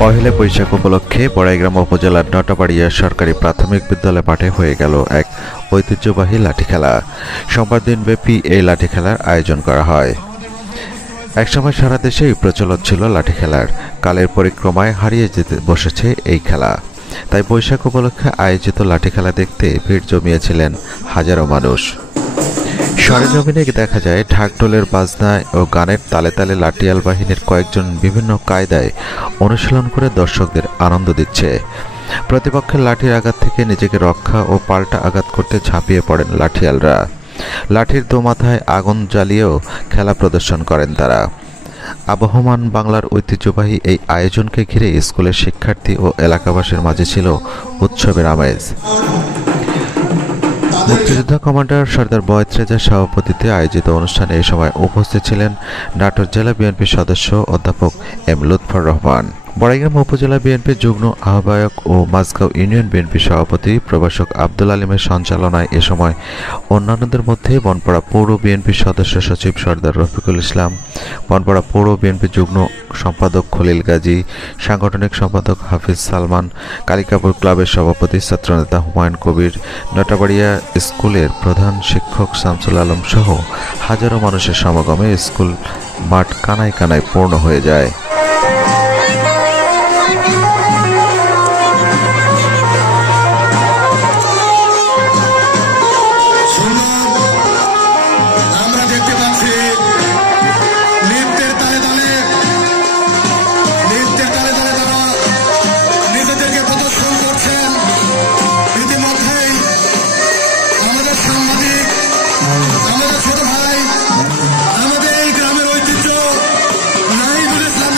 পহেলা বৈশাখ উপলক্ষে বড়াইগ্রাম উপজেলার নটাবাড়িয়া সরকারি প্রাথমিক বিদ্যালয় মাঠে হয়ে গেল এক ঐতিহ্যবাহী লাঠি খেলা। সোমবার দিনব্যাপী এই লাঠি খেলার আয়োজন করা হয়। একসময় সারা দেশেই প্রচলন ছিল লাঠি খেলার। কালের পরিক্রমায় হারিয়ে যেতে বসেছে এই খেলা। তাই বৈশাখ উপলক্ষে আয়োজিত লাঠি খেলা দেখতে ভিড় জমিয়েছিলেন হাজারো মানুষ। সরেজমিনে দেখা যায় ঢাকঢোলের বাজনায় ও গানের তালে তালে লাঠিয়াল বাহিনীর কয়েকজন বিভিন্ন কায়দায় অনুশীলন করে দর্শকদের আনন্দ দিচ্ছে। প্রতিপক্ষের লাঠির আঘাত থেকে নিজেকে রক্ষা ও পাল্টা আঘাত করতে ঝাঁপিয়ে পড়েন লাঠিয়ালরা। লাঠির দোমাথায় আগুন জ্বালিয়েও খেলা প্রদর্শন করেন তারা। আবহমান বাংলার ঐতিহ্যবাহী এই আয়োজনকে ঘিরে স্কুলের শিক্ষার্থী ও এলাকাবাসীর মাঝে ছিল উৎসবের আমেজ। মুক্তিযোদ্ধা কমান্ডার সর্দার বয়েজ রেজার সভাপতিত্বে আয়োজিত অনুষ্ঠানে এ সময় উপস্থিত ছিলেন নাটোর জেলা বিএনপির সদস্য অধ্যাপক এম লুৎফর রহমান, বড়াইগ্রাম উপজেলা বিএনপির যুগ্ম আহ্বায়ক ও মাঝগাঁও ইউনিয়ন বিএনপির সভাপতি প্রভাষক আব্দুল আলিমের সঞ্চালনায় এ সময় অন্যান্যদের মধ্যে বনপাড়া পৌর বিএনপির সদস্য সচিব সর্দার রফিকুল ইসলাম, বনপাড়া পৌর বিএনপির যুগ্ম সম্পাদক খলিল গাজী, সাংগঠনিক সম্পাদক হাফিজ সালমান, কালিকাপুর ক্লাবের সভাপতি ছাত্রনেতা হুমায়ুন কবির, নটাবাড়িয়া স্কুলের প্রধান শিক্ষক শামসুল আলম সহ হাজারো মানুষের সমাগমে স্কুল মাঠ কানায় কানায় পূর্ণ হয়ে যায়। আমাদের ছোট ভাই, আমাদের এই গ্রামের ঐতিহ্য নাহিদুল ইসলাম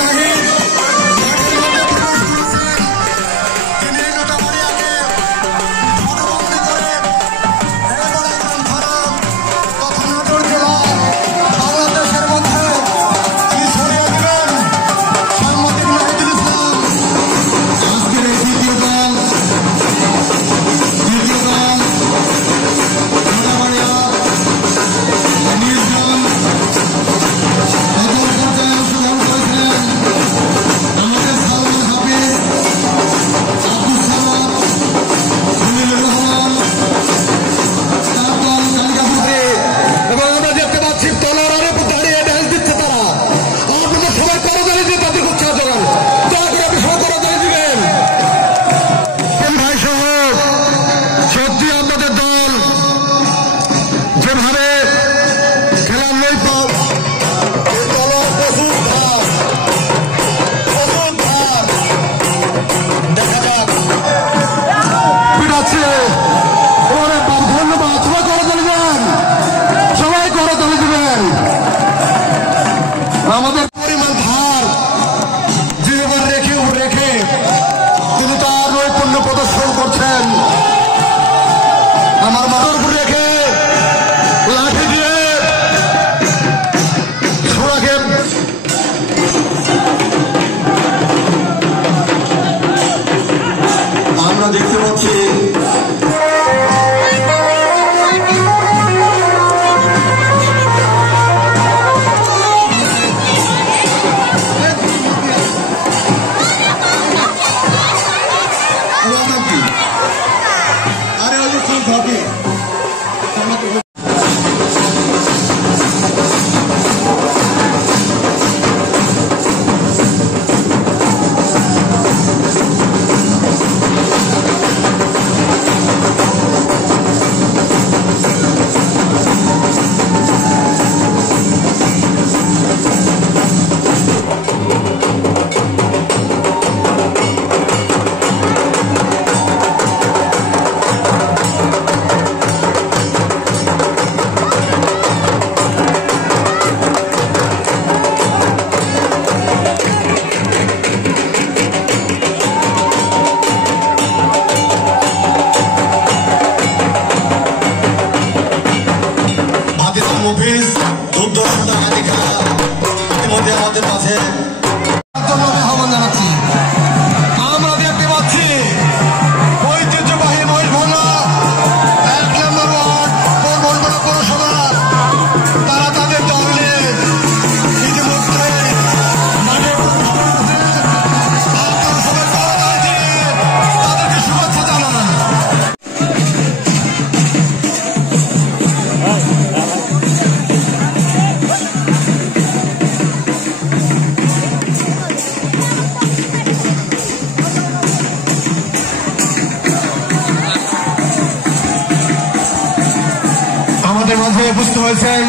মাঝে উপস্থিত হয়েছেন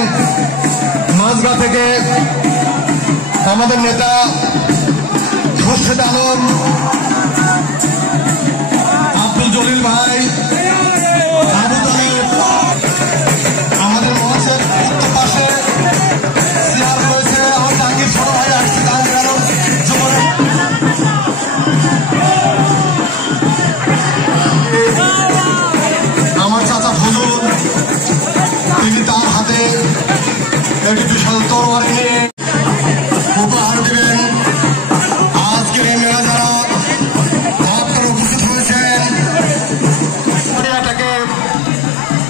মাঝগা থেকে আমাদের নেতা খুরশেদ আলম, আব্দুল জলিল ভাই, আবু তালেব, আমাদের মঞ্চের উত্তর পাশে চেয়ার রয়েছে আমার জাহাঙ্গীর ছোট ভাই আসছে, জাহাঙ্গীর আলম যুবরাজ, আমার চাচা ফজল, তিনি তার হাতে একটি বিশাল তরবারি নিয়ে উপহার দেবেন। আজকের এই মেলা যারা আপনারা উপস্থিত হয়েছেন এটাকে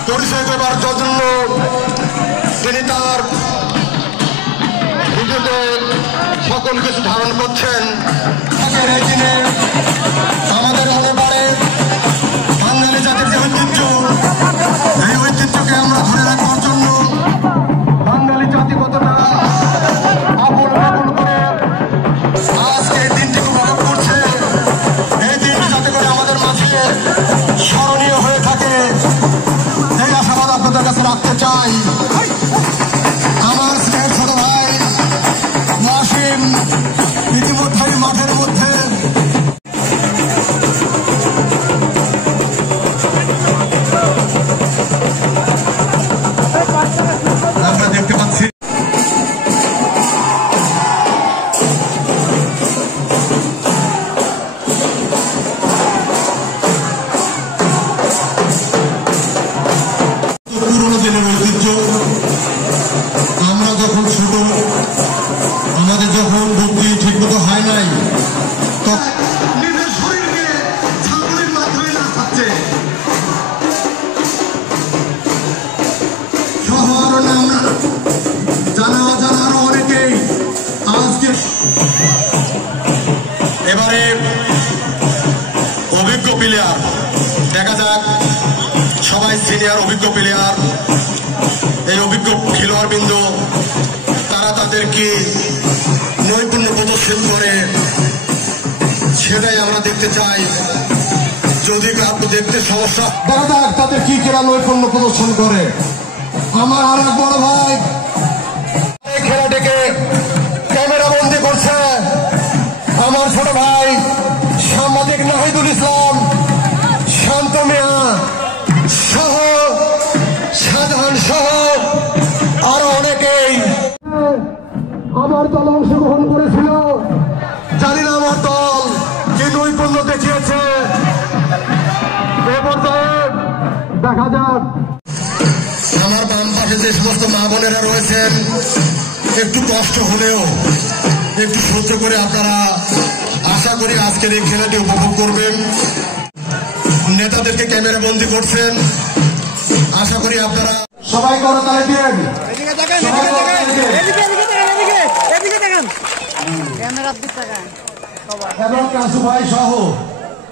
পরিচয় দেওয়ার জন্য তিনি তার নিজেকে সকল কিছু ধারণ করছেন। এই দিনে আমাদের মনে পড়ে বাঙালি জাতির যে ঐতিহ্য, এই ঐতিহ্যকে আমরা ধরে রাখবার জন্য বাঙালি জাতি কতটা আবুল বাবুল করে আজকে এই দিনটি উপভোগ করছে। এই দিনটি যাতে করে আমাদের মাঝে স্মরণীয় হয়ে থাকে, এই আশাবাদ আপনাদের কাছে রাখতে চাই। আমার স্নেহের ছোট ভাই ওয়াসিম ইতিমধ্যেই মাঠের মধ্যে আমরা দেখতে পাচ্ছি। পুরোনো দিনের ঐতিহ্য, আমরা যখন ছোট, আমাদের যখন বুদ্ধি ঠিক মতো হয় নাই, নিজের শরীরকে ঝাঁকুনির মাধ্যমে না থাকছে শহর নাম জানা অজানা আরো অনেকেই আজকে। এবারে অভিজ্ঞ প্লেয়ার দেখা যাক, সবাই সিনিয়র অভিজ্ঞ প্লেয়ার, এই অভিজ্ঞ খেলোয়াড় বৃন্দ তারা তাদেরকে নৈপুণ্য প্রদর্শন করে, সেটাই আমরা দেখতে চাই। যদি কাউকে দেখতে সমস্যা দেখা যাক তাদের কি খেলা নৈপুণ্য প্রদর্শন করে। আমার আর এক বড় ভাই এই খেলাটিকে ক্যামেরা বন্দি করছে, আমার ছোট ভাই সাংবাদিক নাহিদুল ইসলাম, শান্ত মিয়া সহ শাহজাহান সহ আরো অনেকেই আমার দল অংশগ্রহণ করেছিল। জানি না আমার দল কি নৈপুণ্য দেখিয়েছে, এ পর্যায়ে দেখা যাক। আমার বাম পাশে যে সমস্ত মা বোনেরা রয়েছেন, একটু কষ্ট হলেও একটু সহ্য করে আপনারা আশা করি আজকের এই খেলাটি উপভোগ করবেন। নেতাদেরকে ক্যামেরা বন্দি করছেন, আশা করি আপনারা সবাই করতালি দিন। এবং কাসু ভাই সহ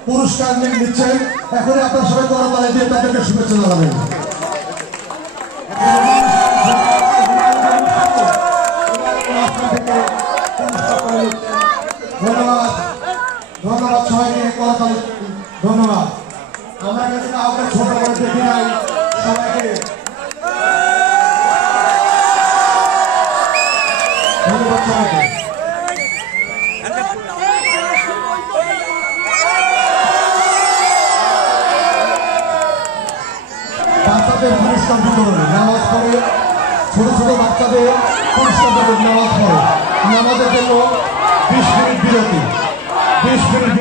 পুরস্কার নিচ্ছেন, এখন আপনারা সবাই করতালি দিয়ে তাদেরকে শুভেচ্ছা জানাবেন। ধন্যবাদ, ধন্যবাদ সবাইকে করতালি, ধন্যবাদ। আমরা কাছে কাউকে ছোট করে দেখি নাই, সবাইকে ধন্যবাদ সবাইকে। বাচ্চাদের পুরস্কার বিতরণে নামাজ পড়ে, ছোট ছোট বাচ্চাদের পুরস্কার দেবেন নামাজ পড়ে। নামাজের জন্য 20 মিনিট বিরতি, 20 মিনিট।